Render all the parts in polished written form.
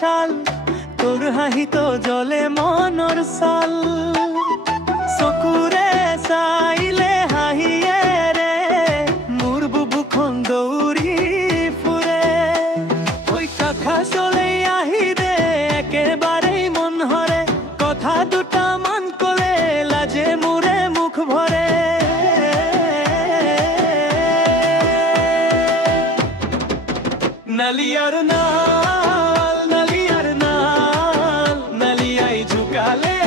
শাল তোর হাহি তো জলে মনর সাল চকুৰে চাইলে হাঁহিয়ে ৰে মোৰ বুকুখন দৌৰি ফুৰে ঐ কথা চলে আহি দে একেবাৰেই মন হৰে কথা দুটামান কলে লাজে মোৰে মুখ ভৰে নালিয়ার নাল নালিয়ার নাল নালিয়াই ঝুকালে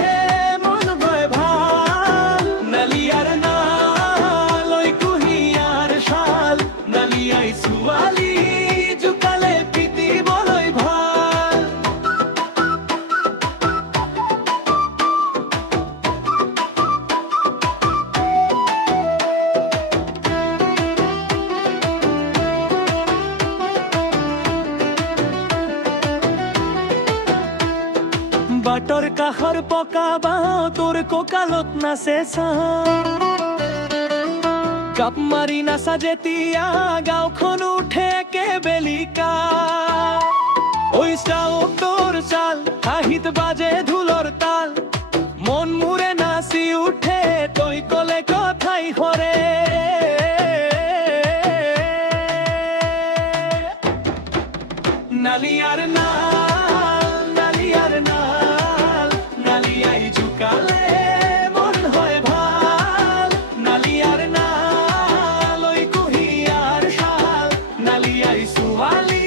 মন ভয় ভাল নালিয়ার নাল ওই কুহিয়ার শাল নালিয়াই সুয়ালি ঝুকালে পিতি বলই ভাল বাটৰ কাষৰ পকা বাঁহ তোৰ কঁকালত নাচে কাপ মাৰি নাচা যেতিয়া গাঁওখন উঠে কেবেলিকা ঐ চাও তোৰ চাল হাঁহিত বাজে ঢোলৰ তাল মন মোৰে নাচি উঠে তই কলে কথাই সৰে নালিয়ার নাল নালিয়ার নাল নালিয়াই ঝুকালে মন হয় ভাল নালিয়ার নাল ওই কুহিয়ার শাল নালিয়াই সুয়ালি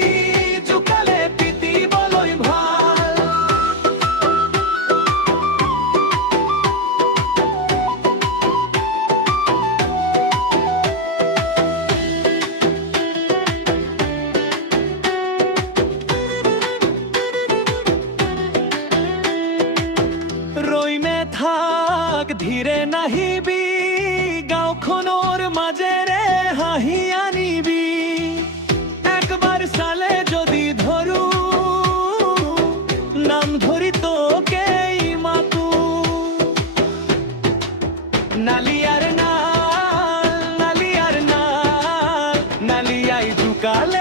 ঝুকালে পিতি বলই ভাল ৰৈমে থাক ধীৰে নাহিবি গাঁওখনৰ মাজেৰে হাঁহি আনিবি একবাৰ চালে যদি ধৰো নাম ধৰি তোকেই মাতো নালিয়ার নাল নালিয়ার নাল নালিয়াই ঢুকালে